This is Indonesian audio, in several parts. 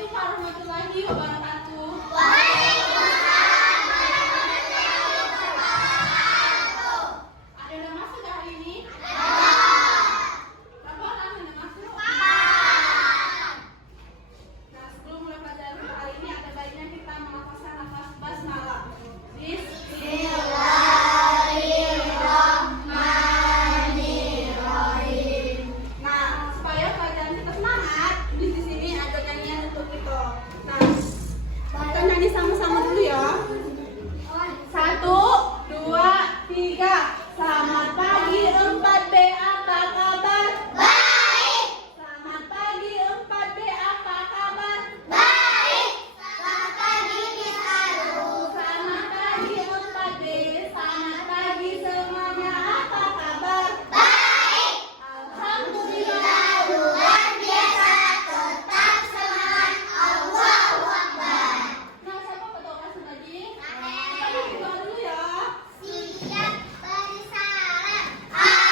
Assalamualaikum warahmatullahi wabarakatuh. Ada yang masuk gak hari ini? Berapa orang yang masuk? Nah, sebelum mulai pelajaran hari ini ada baiknya kita melafazkan lafaz basmalah. Bismillahirrahmanirrahim. Nah, supaya pelajaran kita semangat, di sini ada nyanyian untuk kita. Nah, kita nyanyi sama-sama dulu ya. 1, 2, 3. Selamat pagi 4B, apa kabar? Baik. Selamat pagi 4B, apa kabar? Baik. Selamat pagi Miss Alu. Selamat pagi 4B, selamat pagi semuanya, apa kabar? Baik. Alhamdulillah. Luar biasa. Tetap semangat. Allahu Akbar. Nah, siapa ketua kelas tadi? Saya. Kita berdoa dulu ya. Siap bersalam. Assalamualaikum warahmatullahi wabarakatuh.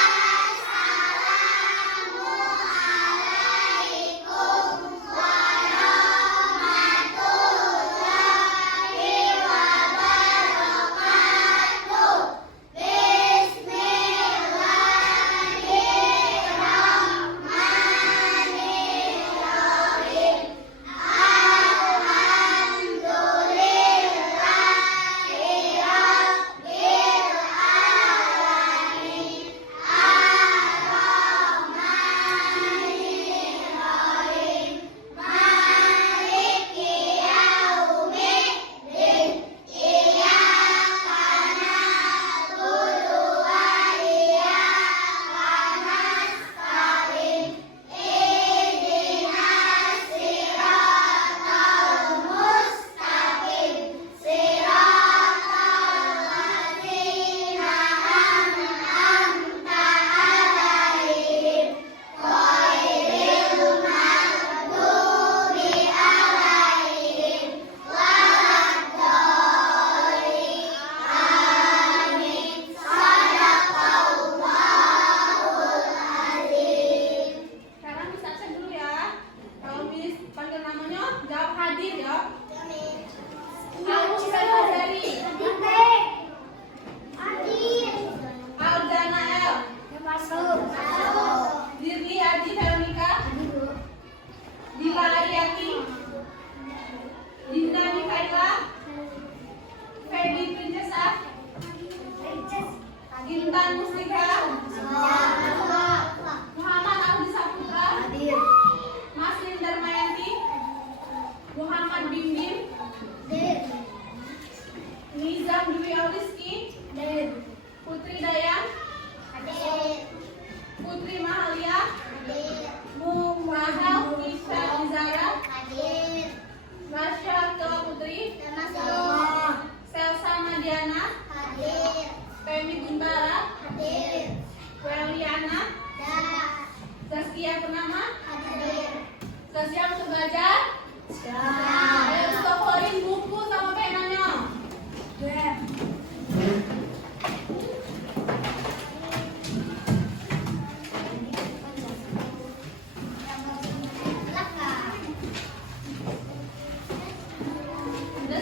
Bismillahirrahmanirrahim. Sekarang bisa cek dulu ya. Kalau Miss panggil namanya, jawab hadir ya. Al-Mustafa-Zari, Al-Janael, Dirli Adi Veronica, Dila Ariati, Dinda Mikaela, Feby Princesa, Intan Mustika, Muhammad Abdi Saputra, Mas Lindar Mayanti, Muhammad Bimbim, Nizam Dwi Auliski, Putri Dayang, Putri Mahalia, Rahel Kisha Izara, Rasya Kewa Putri, Selsa Madiana, Femi Gumbara, Weliana, Zaskia Purnama, Siap untuk belajar? Ayo stoporin buku sama penanya. Sudah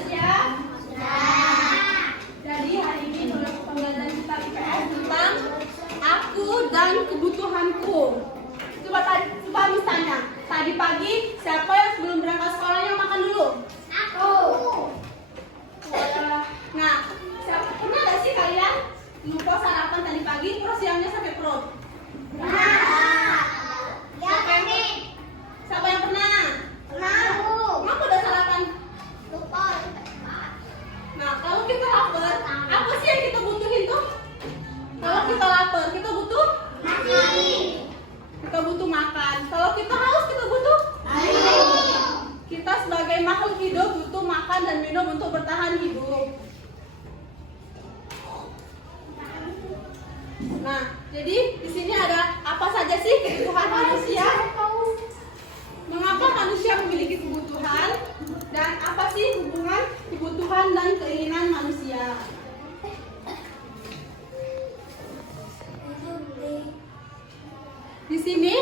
siap? Jadi hari ini pembelajaran kita IPS tentang aku dan kebutuhanku. Coba misalnya, tadi pagi siapa yang sebelum berangkat sekolahnya makan dulu? Nah, pernah gak sih kalian lupa sarapan tadi pagi terus siangnya sakit perut? Siapa yang pernah? Kenapa udah sarapan? Nah, kalau kita lapar, apa sih yang kita butuhin tuh? Kalau kita lapar, kita butuh? Kita butuh makan. Kalau kita haus, kita butuh? Kita sebagai makhluk hidup butuh makan dan minum untuk bertahan hidup. Nah, jadi di sini ada apa saja sih kebutuhan manusia? Mengapa manusia memiliki kebutuhan? Dan apa sih hubungan kebutuhan dan keinginan manusia? Di sini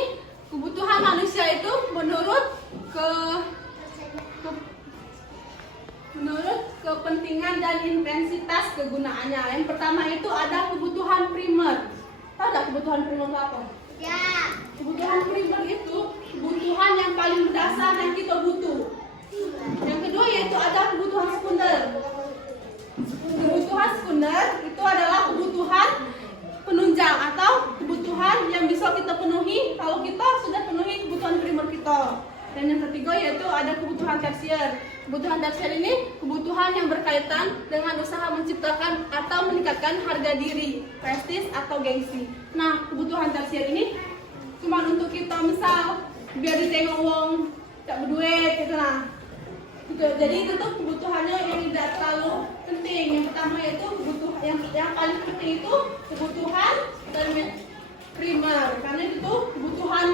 kebutuhan manusia itu menurut dan intensitas kegunaannya. Yang pertama itu ada kebutuhan primer. Tahu nggak kebutuhan primer itu apa? Ya. Kebutuhan primer itu kebutuhan yang paling mendasar yang kita butuh. Yang kedua yaitu ada kebutuhan sekunder. Kebutuhan sekunder itu adalah kebutuhan penunjang atau kebutuhan yang bisa kita penuhi kalau kita sudah penuhi kebutuhan primer kita. Dan yang ketiga yaitu ada kebutuhan tersier. Kebutuhan tersier ini kebutuhan yang berkaitan dengan usaha menciptakan atau meningkatkan harga diri, prestis atau gengsi. Nah, kebutuhan tersier ini cuma untuk kita misal biar ditengok wong tak berduit gitu lah. Gitu. Jadi itu tuh kebutuhannya yang tidak terlalu penting. Yang pertama yaitu kebutuhan yang paling penting itu kebutuhan primer karena itu kebutuhan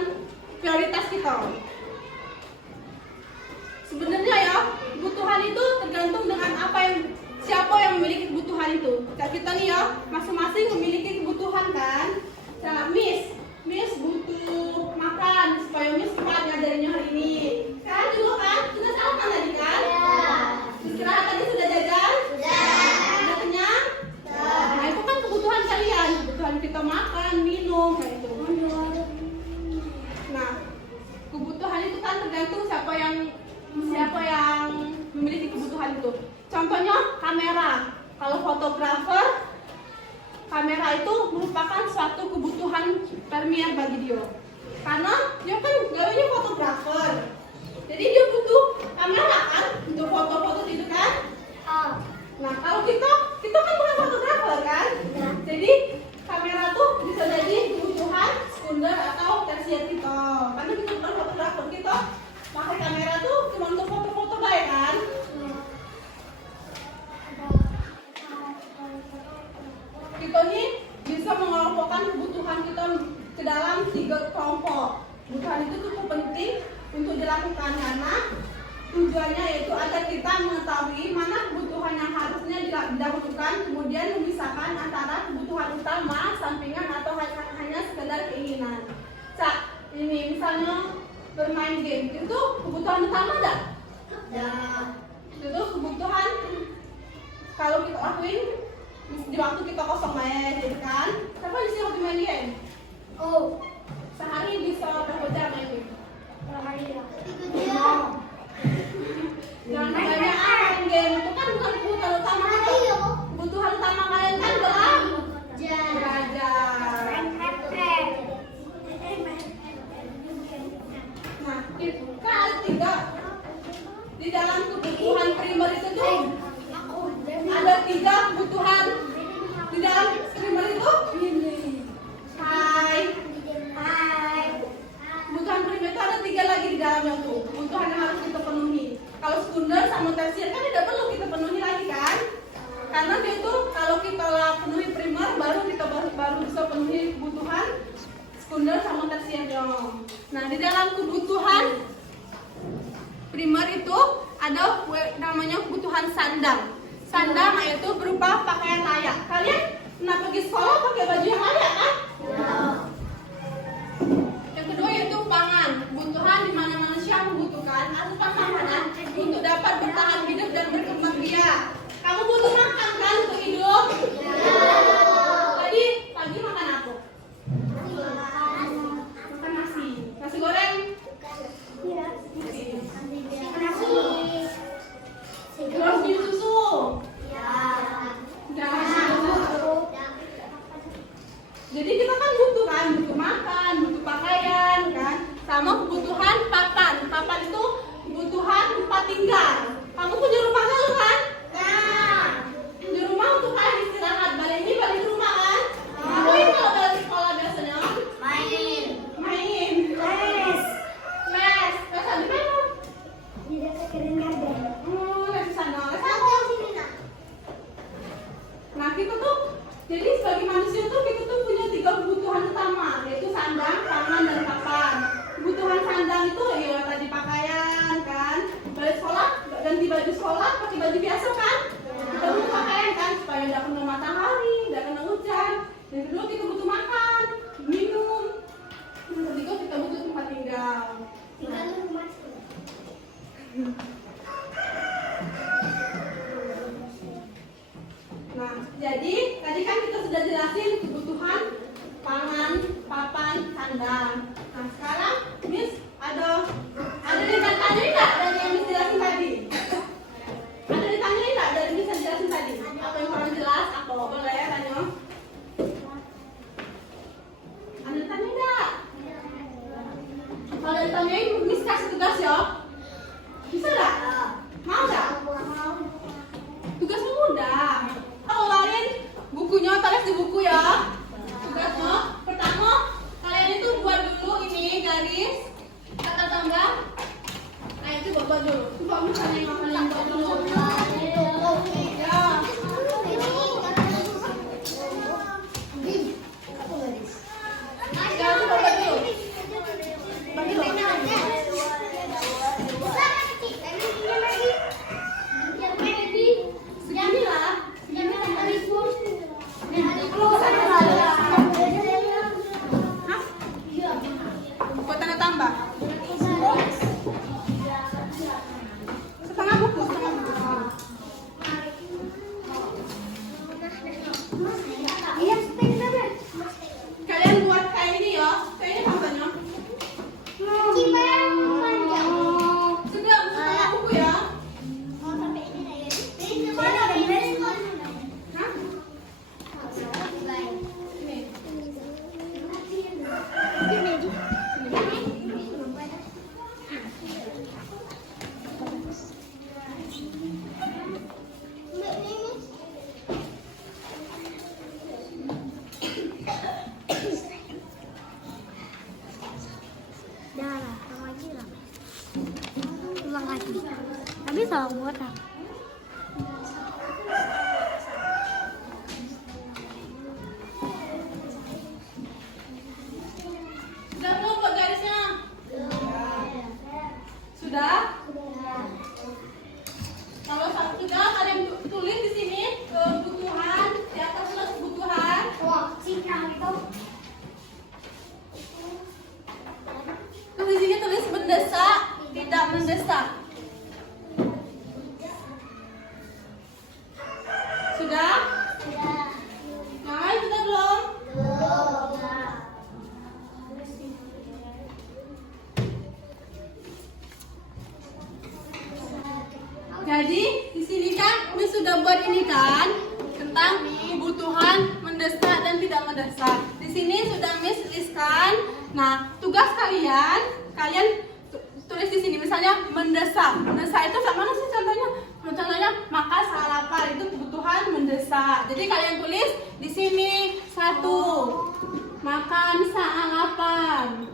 prioritas kita. Sebenarnya ya, kebutuhan itu tergantung dengan siapa yang memiliki kebutuhan itu. Kita nih ya, masing-masing memiliki kebutuhan kan. Nah, Miss butuh makan supaya Miss cepat ngajarinnya hari ini. Sekarang juga kan, sudah makan tadi kan? Ya. Istirahat tadi sudah jajan? Sudah kenyang? Nah, itu kan kebutuhan kalian. Kebutuhan kita makan, minum, kayak itu. Nah, kebutuhan itu kan tergantung siapa yang memiliki kebutuhan itu. Contohnya kamera. Kalau fotografer, kamera itu merupakan suatu kebutuhan premier bagi dia. Karena dia kan gawainya fotografer. Jadi dia butuh kamera kan untuk foto-foto itu kan. Nah, kalau kita kan bukan fotografer kan. Jadi kamera tuh bisa jadi kebutuhan sekunder atau tersier kita. Karena kita bukan fotografer, kita pakai kamera tuh cuma untuk foto-foto baik kan. Kita nih bisa mengelompokkan kebutuhan kita ke dalam 3 kelompok. Kebutuhan itu cukup penting untuk dilakukan karena tujuannya yaitu agar kita mengetahui mana kebutuhan yang harusnya didahulukan, kemudian memisahkan antara kebutuhan utama, sampingan atau hanya sekedar keinginan. Ini misalnya bermain game, itu kebutuhan utama enggak? Ya. Itu kebutuhan kalau kita lakuin di waktu kita kosong main, jadi kan? Siapa di sini hobi main game? Sehari bisa berapa jam main game? Jangan banyak main game, itu kan bukan kebutuhan utama kan? Kebutuhan utama kalian kan belajar. Nah, itu kan ada 3 di dalam kebutuhan primer itu tuh ada 3 kebutuhan di dalam primer itu. Hai. Kebutuhan primer itu ada 3 lagi di dalamnya tuh. Kebutuhan yang harus kita penuhi. Kalau sekunder sama tersier kan tidak perlu kita penuhi lagi kan? Karena dia tuh kalau kita penuhi primer baru kita baru bisa penuhi kebutuhan sekunder sama tersiernya. Nah, di dalam kebutuhan primer itu ada namanya kebutuhan sandang. Sandang yaitu berupa pakaian layak. Kalian pernah pergi sekolah pakai baju yang layak kan? Yang kedua yaitu pangan. Kebutuhan di mana manusia membutuhkan asupan makanan untuk dapat bertahan hidup dan berkembang biak. Kamu butuh makan kan untuk hidup? Tadi pagi makan apa? Makan nasi. Nasi goreng? Terus minum susu? Jadi kita kan butuh makan, butuh pakaian kan, sama kebutuhan papan. Papan itu kebutuhan tempat tinggal. Kamu punya rumah kan? Nah, di rumah untuk kalian istirahat. Balik ke rumah kan? Ngapain kalau balik sekolah biasanya? Main. Les. Les di mana? Les di sana. Les apa? Nah, kita tuh jadi sebagai manusia tuh kita tuh punya 3 kebutuhan utama, yaitu sandang, pangan, dan papan. Kebutuhan sandang itu ya tadi pakaian kan, balik sekolah ganti baju sekolah pakai baju biasa kan. Kita butuh pakaian kan supaya tidak kena matahari, tidak kena hujan. Yang kedua kita butuh makan, minum. Yang ketiga kita butuh tempat tinggal. Coba misalnya yang paling dulu. Ya. Ya, coba bagi dulu. Bagi dulu. Segini lah. Segini lah. Hah? Buat tanda tambah. Setengah buku, setengah buku. Kalian buat kayak ini ya. Kayaknya tambahnya. Sudah, setengah buku ya. Hah? Ulang lagi. Tapi salah buat apa? Sudah belum buat garisnya? Sudah? Kalau sudah, kalian tulis di sini kebutuhan, di atas tulis kebutuhan. Terus di sini tulis mendesak, tidak mendesak. Sudah? Yang lain sudah belum? Jadi di sini kan Miss sudah buat ini kan tentang kebutuhan mendesak dan tidak mendesak. Di sini sudah Miss tuliskan. Nah, tugas kalian tulis di sini misalnya mendesak. Mendesak itu sama mana sih contohnya? Contohnya makan sarapan itu kebutuhan mendesak. Jadi kalian tulis di sini 1 makan sarapan.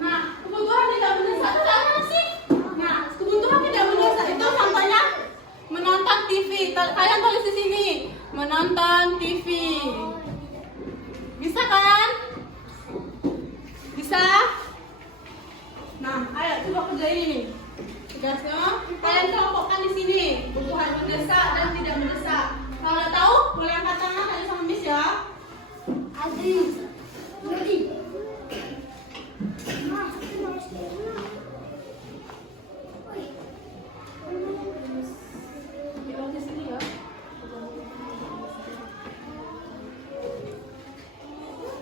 Nah, kebutuhan tidak mendesak itu apa sih? Nah, kebutuhan tidak mendesak itu contohnya menonton TV. Kalian tulis di sini menonton TV. Bisa kan? Bisa? Nah, ayo coba kerjain ini. Tugasnya kalian kelompokkan di sini kebutuhan mendesak dan tidak mendesak. Kalau udah tahu, boleh angkat tangan tanya sama Miss ya. Di sini ya.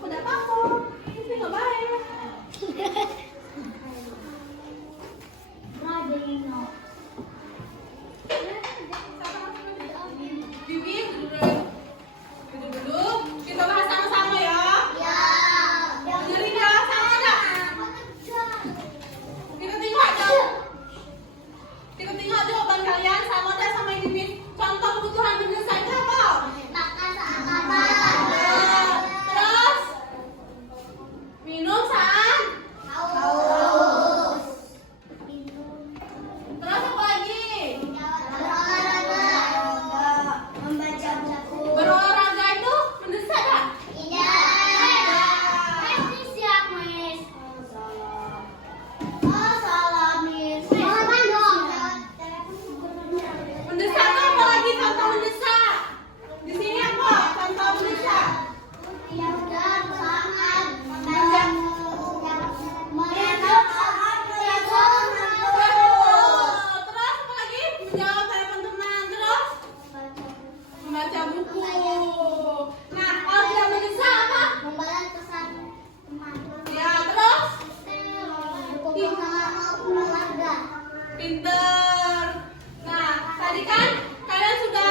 Udah apa? Ini nggak baik. Bibi duduk dulu. Kita bahas sama-sama ya. Dengerin ya, sama nggak? Kita tengok jawaban kalian sama nggak sama yang Bibi. Contoh kebutuhan mendesak itu apa? Terus minum saat. Terus apa lagi? Berolahraga itu mendesak nggak? Mendesak itu apa lagi contoh mendesak? Di sini apa contoh mendesak? Terus apa lagi? Menjawab telepon teman. Terus membaca buku. Nah, kalau tidak mendesak apa? Ya, terus pinter. Nah, tadi kan kalian sudah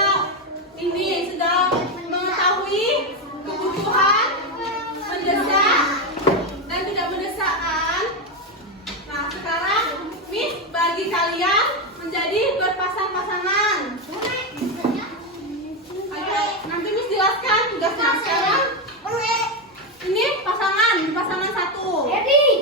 mengetahui kebutuhan mendesak dan tidak mendesak kan? Nah, sekarang Miss bagi kalian menjadi berpasang-pasangan. Ayo, nanti Miss jelaskan tugasnya. Sekarang ini pasangan 1.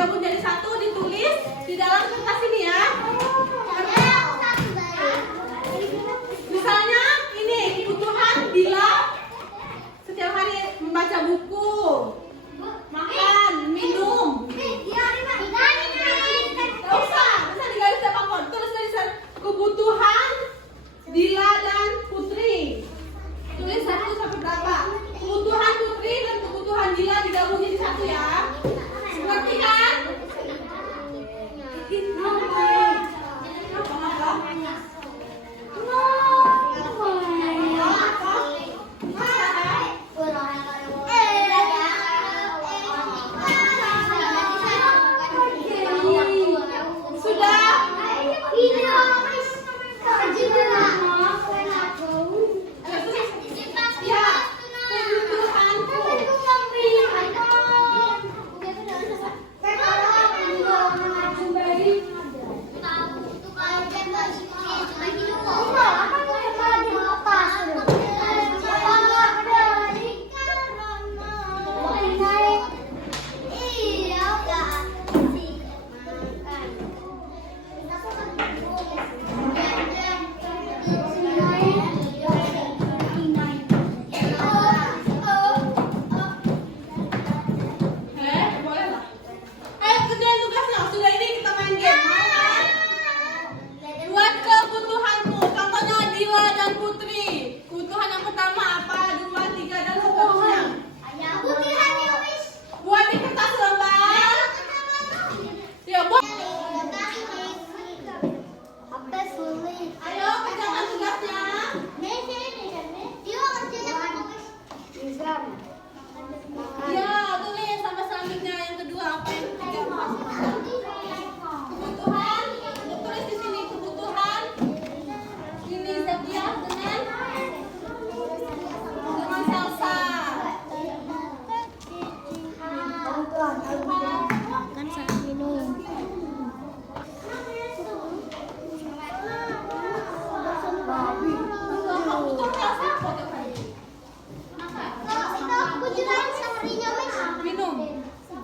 digabung jadi satu, ditulis di dalam kertas ini ya. Misalnya ini kebutuhan Dila setiap hari membaca buku, makan, minum. Gak usah, bisa digaris di papan. Tulis tulisan kebutuhan Dila dan Putri. Tulis 1 sampai berapa? Kebutuhan Putri dan kebutuhan Dila digabung jadi satu ya. Ngerti kan?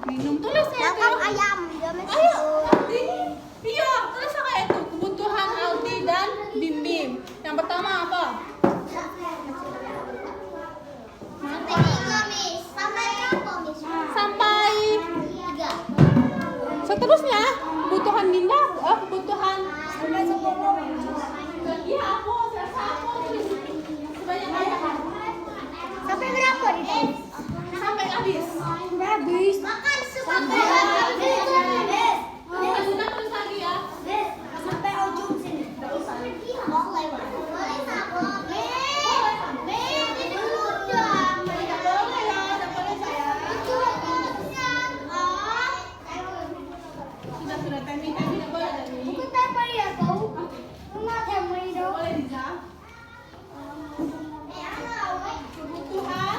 Minum tulis ya. Ayam. Ayo, Aldi. Iya, tulis kayak itu. Kebutuhan Aldi dan Bim Bim. Yang pertama apa? Sampai 3. Seterusnya, kebutuhan Dinda, kebutuhan iya aku tulis sebanyak Sampai berapa nih? sampai habis. Habis. Makan sampai habis. Dinda tulis lagi ya. Sampai ujung sini. Enggak usah. Sudah temi tidak boleh temi. Boleh Diza. Kebutuhan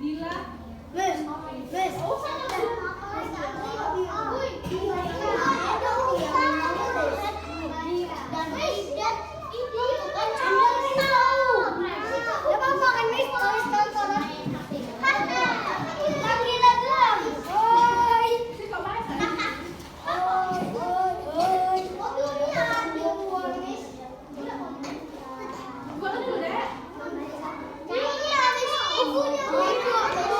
Dila. Oh, Ibunya